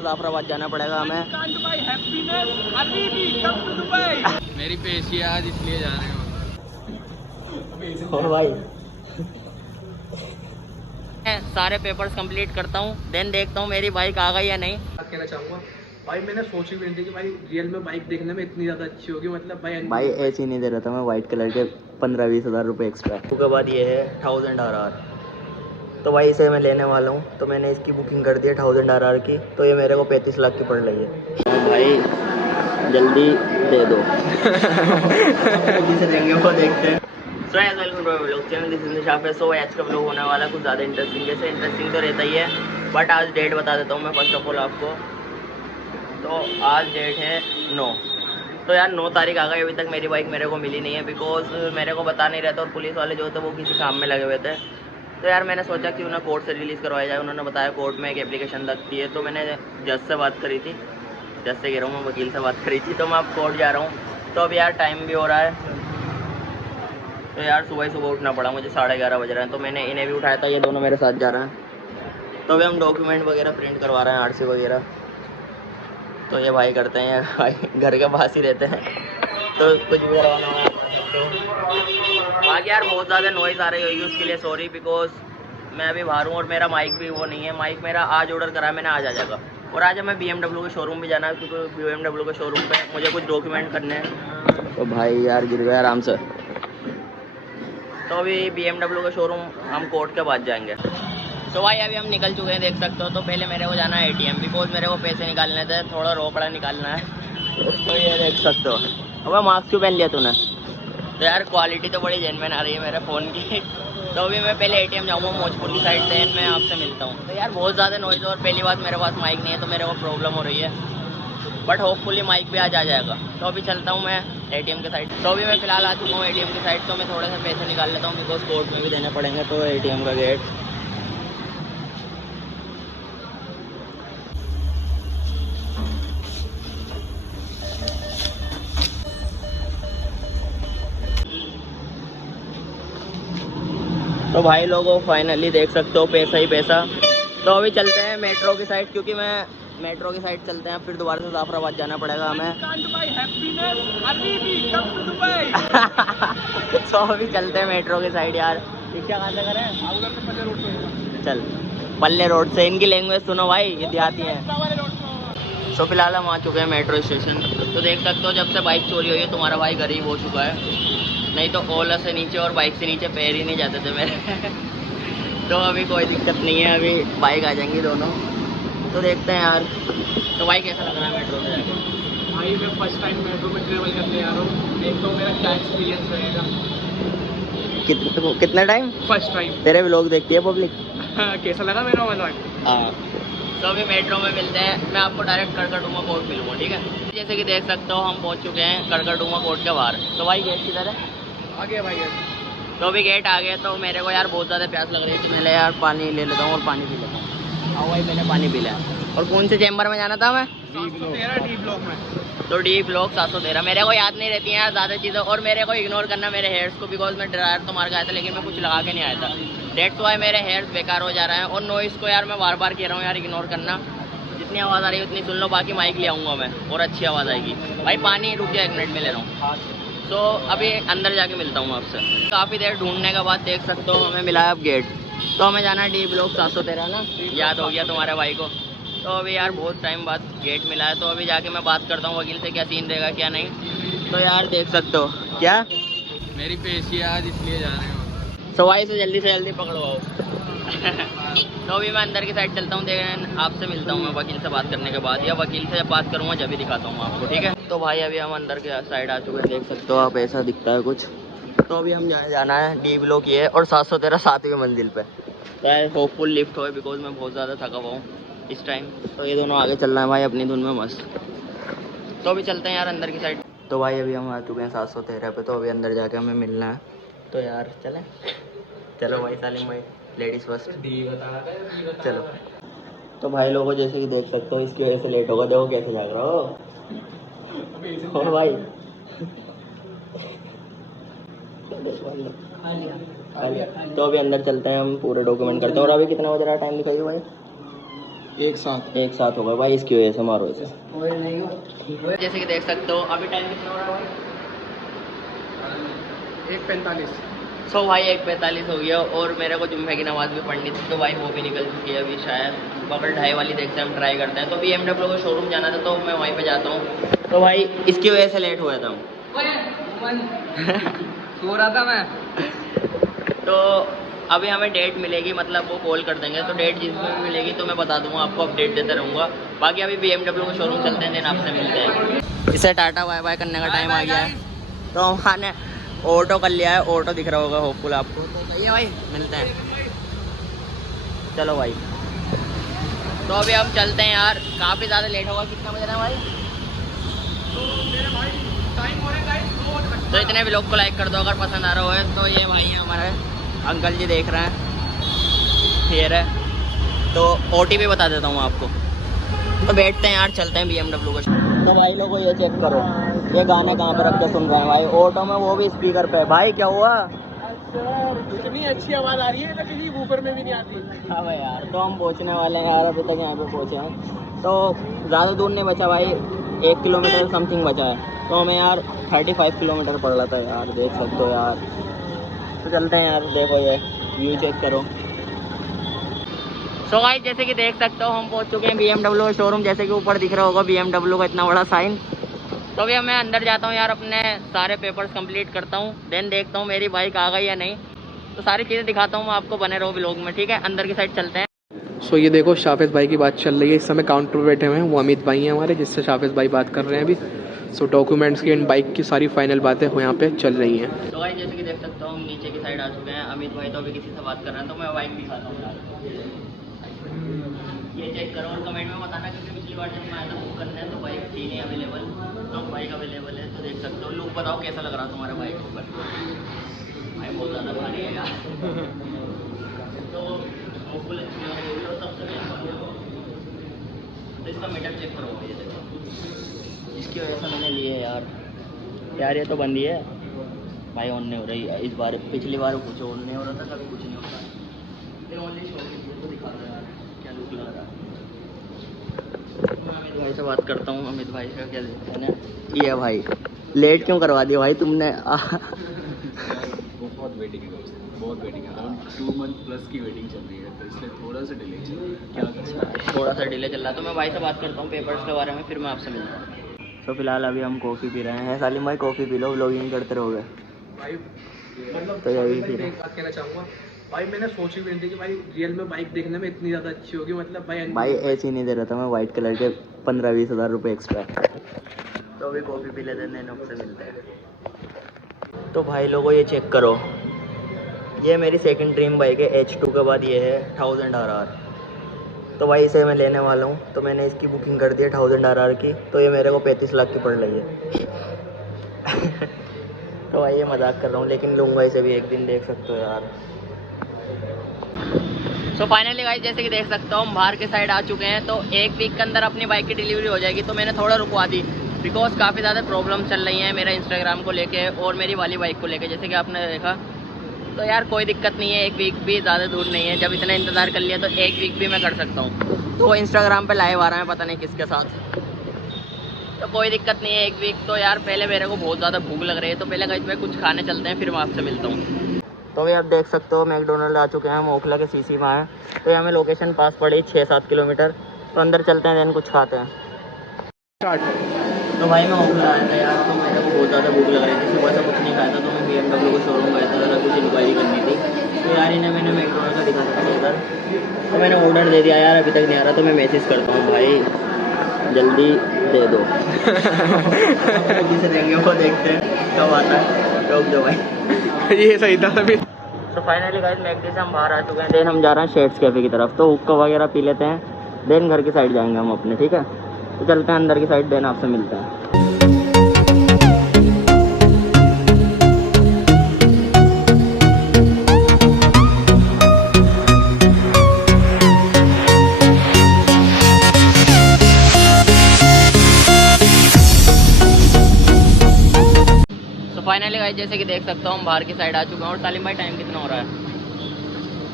से जाफराबाद जाना पड़ेगा हमें। मेरी पेशी है आज, इसलिए जा रहे हैं और भाई मैं सारे पेपर्स कंप्लीट करता हूँ, देन देखता हूँ मेरी बाइक आ गई या नहीं। कहना चाहूँगा भाई, मैंने सोची भी नहीं थी कि भाई रियल में बाइक देखने में इतनी ज़्यादा अच्छी होगी। मतलब भाई ऐसे ही नहीं दे रहा था मैं वाइट कलर के 15-20 हज़ार रुपये एक्स्ट्रा। उसके बाद ये है 1000 RR, तो भाई इसे मैं लेने वाला हूँ, तो मैंने इसकी बुकिंग कर दी है 1000 RR की, तो ये मेरे को 35 लाख की पड़ रही है। तो भाई जल्दी दे दो। किसे देंगे वो देखते हैं। सो आज welcome to vlog channel, this is Nishaf. So आज का व्लॉग होने वाला कुछ ज़्यादा इंटरेस्टिंग, जैसे इंटरेस्टिंग तो रहता ही है, बट आज डेट बता देता हूँ मैं फर्स्ट ऑफ ऑल आपको। तो आज डेट है 9, तो यार 9 तारीख आ गई, अभी तक मेरी बाइक मेरे को मिली नहीं है, बिकॉज मेरे को बता नहीं रहता और पुलिस वाले जो थे वो किसी काम में लगे हुए थे। तो यार मैंने सोचा कि उन्हें कोर्ट से रिलीज़ करवाया जाए। उन्होंने बताया कोर्ट में एक एप्लीकेशन लगती है, तो मैंने जज से बात करी थी, जज से कह रहा हूँ मैं, वकील से बात करी थी, तो मैं अब कोर्ट जा रहा हूँ। तो अब यार टाइम भी हो रहा है, तो यार सुबह ही सुबह उठना पड़ा मुझे, 11:30 बज रहे हैं, तो मैंने इन्हें भी उठाया था, ये दोनों मेरे साथ जा रहे हैं। तो अभी हम डॉक्यूमेंट वगैरह प्रिंट करवा रहे हैं, RC वगैरह, तो ये भाई करते हैं, भाई घर के पास ही रहते हैं, तो कुछ भी करवाना हो बाकी यार बहुत ज़्यादा नॉइज़ आ रही होगी, उसके लिए सॉरी, बिकॉज मैं अभी बाहर हूँ और मेरा माइक भी वो नहीं है। माइक मेरा आज ऑर्डर करा है मैंने, आज आ जाएगा। और आज हमें BMW के शोरूम भी जाना है, क्योंकि BMW के शोरूम पे मुझे कुछ डॉक्यूमेंट करने हैं। तो भाई यार गिर गया आराम से। तो अभी BMW का शोरूम हम कोर्ट के बाद जाएंगे। तो भाई अभी हम निकल चुके हैं, देख सकते हो। तो पहले मेरे को जाना है ATM, बिकॉज मेरे को पैसे निकालने थे, थोड़ा रोकड़ा निकालना है। तो ये देख सकते हो। अब मास्क क्यों पहन लिया तूने? तो यार क्वालिटी तो बड़ी जेन्युइन आ रही है मेरे फ़ोन की। तो अभी मैं पहले ATM जाऊँगा मौजपुर की साइड से, मैं आपसे मिलता हूँ। तो यार बहुत ज़्यादा नॉइज़, और पहली बात मेरे पास माइक नहीं है, तो मेरे को प्रॉब्लम हो रही है, बट होपफुली माइक भी आज आ जाएगा। तो अभी चलता हूँ मैं ATM के साइड। तो अभी मैं फ़िलहाल आ चुका हूँ ATM की साइड, तो मैं थोड़े से पैसे निकाल लेता हूँ, बिकॉज कोर्ट में भी देने पड़ेंगे। तो ATM का गेट, तो भाई लोगों फाइनली देख सकते हो पैसा ही पैसा। तो अभी चलते हैं मेट्रो की साइड, क्योंकि मैं मेट्रो की साइड चलते हैं, फिर दोबारा से जाफराबाद जाना पड़ेगा हमें। तो अभी चलते हैं मेट्रो की साइड। यार रिक्शा कहाँ से करें? चल पल्ले रोड से। इनकी लैंग्वेज सुनो भाई, ये देहाती है। तो फिलहाल हम आ चुके हैं मेट्रो स्टेशन। तो देख सकते हो जब से बाइक चोरी हुई है तुम्हारा भाई गरीब हो चुका है, नहीं तो ओला से नीचे और बाइक से नीचे पैर ही नहीं जाते थे मेरे। तो अभी कोई दिक्कत नहीं है, अभी बाइक आ जाएंगी दोनों। तो देखते हैं यार। तो भाई कैसा लग रहा है मेट्रो में जाकर? भाई मैं फर्स्ट टाइम मेट्रो में ट्रेवल करने आ रहा हूँ, एक तो मेरा क्या एक्सपीरियंस रहेगा। कितना टाइम? First time. तेरे व्लॉग देखती है पब्लिक? कैसा लगा मेरा वाला? हाँ। तो अभी मेट्रो में मिलते हैं, मैं आपको डायरेक्ट करकटुमा कोर्ट मिलूँगा, ठीक है? जैसे कि देख सकते हो हम पहुँच चुके हैं करकटुमा कोर्ट के बाहर। तो भाई गेट किधर है? आगे भाई। तो अभी गेट आ गया। तो मेरे को यार बहुत ज़्यादा प्यास लग रही है, तो मैं यार पानी ले लेता हूँ और पानी पी लेता हूँ। हाँ भाई मैंने पानी पी लिया। और कौन से चैम्बर में जाना था मैं? डी ब्लॉक में। तो D ब्लॉक 713। मेरे को याद नहीं रहती हैं यार ज़्यादा चीज़ें, और मेरे को इग्नोर करना मेरे हेयर्स को, बिकॉज मैं ड्रायर तो मार के आया था, लेकिन मैं कुछ लगा के नहीं आया था। डेट्स वाई मेरे हेयर्स बेकार हो जा रहे हैं। और नॉइज़ को यार मैं बार बार कह रहा हूँ यार इग्नोर करना, जितनी आवाज़ आ रही है उतनी सुन लो, बाकी माइक ले आऊँगा मैं और अच्छी आवाज़ आएगी। भाई पानी रुक गया, 1 मिनट में ले रहा हूँ। तो अभी अंदर जाके मिलता हूँ आपसे। काफ़ी देर ढूंढने के बाद देख सकते हो हमें मिला है अब गेट। तो हमें जाना है D ब्लॉक 713 ना, याद हो गया तुम्हारे भाई को। तो अभी यार बहुत टाइम बाद गेट मिला है, तो अभी जाके मैं बात करता हूँ वकील से, क्या सीन रहेगा क्या नहीं। तो यार देख सकते हो क्या, मेरी पेशी है आज, इसलिए जा रहे हैं। सवाई से जल्दी पकड़वाओ। तो अभी मैं अंदर की साइड चलता हूँ, देख आपसे मिलता हूँ मैं वकील से बात करने के बाद, या वकील से जब बात करूँगा जब भी दिखाता हूँ आपको, ठीक है? तो भाई अभी हम अंदर के साइड आ चुके हैं, देख सकते हो आप, ऐसा दिखता है कुछ। तो अभी हम जाना है D ब्लॉक ये, और 713 7वीं मंजिल पे। तो होपफुल लिफ्ट हो, बिकॉज मैं बहुत ज़्यादा थका हुआ हूँ इस टाइम। तो ये दोनों आगे चल रहे हैं भाई अपनी धुन में मस्त। तो अभी चलते हैं यार अंदर की साइड। तो भाई अभी हम आ चुके हैं 713 पे, तो अभी अंदर जाके हमें मिलना है। तो यार चलें? चलो भाई सालिम भाई, लेडीज़ फर्स्ट। चलो। तो भाई लोगों जैसे कि देख सकते हो, इसकी वजह से लेट होगा, देखो कैसे जाग रहा हो। और भाई तो अभी अंदर चलते हैं, हम पूरे डॉक्यूमेंट करते हैं। और अभी कितना बज रहा है, टाइम दिखाइए भाई? एक साथ एक साथ हो गए भाई, इसकी वजह से मारो इसे। जैसे कि देख सकते हो अभी टाइम कितना हो रहा है भाई? 1:45। सो भाई 1:45 हो गया और मेरे को जुम्मे की नमाज़ भी पढ़नी थी, तो भाई वो भी निकल चुकी है अभी, शायद बगल ढाई वाली देखते हैं, हम ट्राई करते हैं। तो BMW का शोरूम जाना था तो मैं वहीं पे जाता हूँ, तो भाई इसकी वजह से लेट हुआ था हम। सो रहा था मैं। तो अभी हमें डेट मिलेगी, मतलब वो कॉल कर देंगे, तो डेट जिसमें भी मिलेगी तो मैं बता दूंगा आपको, अपडेट देता रहूँगा। बाकी अभी BMW का शोरूम चलते हैं, दिन आपसे मिलते हैं। इसे टाटा बाय बाय करने का टाइम आ गया है, तो हमने ऑटो कर लिया है, ऑटो दिख रहा होगा होपफुल आपको, तो सही है भाई, मिलते हैं। चलो भाई, तो अभी हम चलते हैं यार, काफ़ी ज़्यादा लेट होगा। कितना बज रहा है भाई? तो मेरे भाई टाइम हो रहा है गाइस 2 बजे। तो इतने व्लॉग को लाइक कर दो अगर पसंद आ रहा हो। तो ये भाई हैं हमारे अंकल जी, देख रहे हैं ये रहे, तो OTP बता देता हूँ आपको। तो बैठते हैं यार, चलते हैं BMW का। तो भाई लोगों ये चेक करो, ये गाने कहाँ पे रख के सुन रहे हैं भाई, ऑटो में, वो भी स्पीकर पे। भाई क्या हुआ? इतनी अच्छी आवाज़ आ रही है, लेकिन वूफर में भी नहीं आती। हाँ भाई यार, तो हम पहुँचने वाले हैं यार, अभी तक यहाँ पे पहुँचे हैं, तो ज़्यादा दूर नहीं बचा भाई, 1 किलोमीटर समथिंग बचा है। तो हमें यार 35 किलोमीटर पड़ रहा था यार, देख सकते हो यार। तो चलते हैं यार, देखो ये व्यू चेक करो। सो गाइस जैसे कि देख सकते हो हम पहुंच चुके हैं BMW का शोरूम, जैसे कि ऊपर दिख रहा होगा BMW का इतना बड़ा साइन। तो अभी मैं अंदर जाता हूं यार, अपने सारे पेपर्स कंप्लीट करता हूं, देन देखता हूं मेरी बाइक आ गई या नहीं, तो सारी चीज़ें दिखाता हूं मैं आपको, बने रहो व्लॉग में, ठीक है। अंदर की साइड चलते हैं। सो ये देखो शाफिज भाई की बात चल रही है, इस समय काउंटर पे बैठे हुए हैं, वो अमित भाई हैं हमारे, जिससे शाफिज भाई बात कर रहे हैं अभी। सो डॉक्यूमेंट्स की एंड बाइक की सारी फाइनल बातें यहाँ पे चल रही हैं। तो भाई जैसे कि देख सकते हो हम नीचे की साइड आ चुके हैं, अमित भाई तो अभी किसी से बात कर रहे हैं, तो मैं बाइक दिखाता हूँ यार, ये चेक करो और कमेंट में बताना, क्योंकि पिछली बार जब मैं आया था बुक करने तो बाइक थी नहीं अवेलेबल, अब बाइक अवेलेबल है। तो देख सकते हो, लुक बताओ कैसा लग रहा है तुम्हारा बाइक ऊपर? भाई बहुत ज़्यादा भारी है यार। तो होपफुल अच्छी लग रही है, और सबसे मेन बात है तो इसका मीटर चेक करो, ये देखो, इसकी वजह से मैंने लिए यार। यार ये तो बंदी है भाई, ऑन नहीं हो रही इस बार, पिछली बार कुछ ऑन नहीं हो रहा था, कभी कुछ नहीं होता। फिर ओनली शो को दिखा दो यार, क्या लुक लग रहा है। मैं अमित भाई से बात करता हूँ, अमित भाई का क्या देखते हैं ना। ये भाई लेट क्यों करवा दिया भाई तुमने? बहुत वेटिंग है दोस्त, बहुत वेटिंग है, अराउंड 2 मंथ प्लस की वेटिंग चल रही है, तो इसलिए थोड़ा सा डिले चल रहा है, क्या कर सकते हैं। थोड़ा सा डिले चल रहा है, तो मैं भाई से बात करता हूँ पेपर्स के बारे में, फिर मैं आपसे मिलता हूँ। तो फिलहाल अभी हम कॉफ़ी पी रहे हैं। सालिम भाई कॉफ़ी पी लो, व्लॉगिंग करते रहोगे। भाई मतलब तो यही मैं फिर एक बात कहना चाहूँगा भाई, मैंने सोची भी नहीं थी कि भाई रियल में बाइक देखने में इतनी ज़्यादा अच्छी होगी, मतलब भाई ऐसे ही नहीं दे रहा था मैं, वाइट कलर के 15-20 हज़ार रुपये एक्स्ट्रा। तो अभी कॉफ़ी पी लेते हैं, देन आपसे मिलते हैं। तो भाई लोगों ये चेक करो, ये मेरी सेकंड ड्रीम बाइक है, H2 के बाद ये है 1000 RR। तो भाई इसे मैं लेने वाला हूँ, तो मैंने इसकी बुकिंग कर दी है 1000 RR की, तो ये मेरे को 35 लाख की पड़ रही है। तो भाई ये मजाक कर रहा हूँ, लेकिन लूँगा इसे भी एक दिन, देख सकते हो यार। सो फाइनली गाइस जैसे कि देख सकते हो हम बाहर के साइड आ चुके हैं, तो 1 वीक के अंदर अपनी बाइक की डिलीवरी हो जाएगी। तो मैंने थोड़ा रुकवा दी, बिकॉज काफ़ी ज़्यादा प्रॉब्लम चल रही है मेरा इंस्टाग्राम को लेके और मेरी वाली बाइक को लेके, जैसे कि आपने देखा। तो यार कोई दिक्कत नहीं है, 1 वीक भी ज़्यादा दूर नहीं है, जब इतना इंतज़ार कर लिया तो 1 वीक भी मैं कर सकता हूँ। तो इंस्टाग्राम पे लाइव आ रहा है, पता नहीं किसके साथ, तो कोई दिक्कत नहीं है 1 वीक। तो यार पहले मेरे को बहुत ज़्यादा भूख लग रही है, तो पहले गाइस मैं कुछ खाने चलते हैं, फिर मैं आपसे मिलता हूँ। तो अभी आप देख सकते हो मैकडोनल्ड आ चुके हैं, हम ओखला के सीसी में आए, तो हमें लोकेशन पास पड़ी 6-7 किलोमीटर, तो अंदर चलते हैं, देन कुछ खाते हैं। तो भाई मैं ओखला आया था यार, तो मेरे को बहुत ज़्यादा भूख लग रही थी, सुबह से कुछ नहीं खाया था, तो मैं BMW का शोरूम गया था, ज़रा कुछ इंक्वायरी करनी थी। तो यार इन्हें मैंने मैकडोनल्ड का दिखा था इधर, तो मैंने ऑर्डर दे दिया यार, अभी तक नहीं आ रहा, तो मैं मैसेज करता हूँ भाई जल्दी दे दो। जिसे देंगे वो देखते हैं कब आता है, रोक दो भाई। ये सही था अभी। तो फाइनली गाइस मैकडी से हम बाहर आ चुके हैं, देन हम जा रहे हैं शेड्स कैफे की तरफ, तो हुक्का वगैरह पी लेते हैं, देन घर की साइड जाएंगे हम अपने, ठीक है। तो चलते हैं अंदर की साइड, देन आपसे मिलते हैं। फाइनली गाइस जैसे कि देख सकता हूँ हम बाहर की साइड आ चुके हैं, और सालिम भाई टाइम कितना हो रहा है?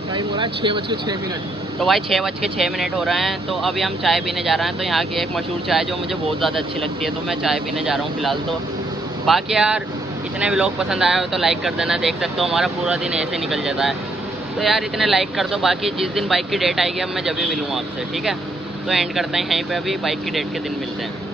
टाइम हो रहा है 6:06। तो भाई 6:06 हो रहे हैं। तो अभी हम चाय पीने जा रहे हैं। तो यहाँ की एक मशहूर चाय जो मुझे बहुत ज़्यादा अच्छी लगती है, तो मैं चाय पीने जा रहा हूँ फ़िलहाल। तो बाकी यार इतने भी लोग पसंद आए हो तो लाइक कर देना। देख सकते हो हमारा पूरा दिन ऐसे निकल जाता है। तो यार इतने लाइक कर दो। बाकी जिस दिन बाइक की डेट आएगी अब मैं जब भी मिलूँगा आपसे, ठीक है। तो एंड करते हैं यहीं पे, अभी बाइक की डेट के दिन मिलते हैं।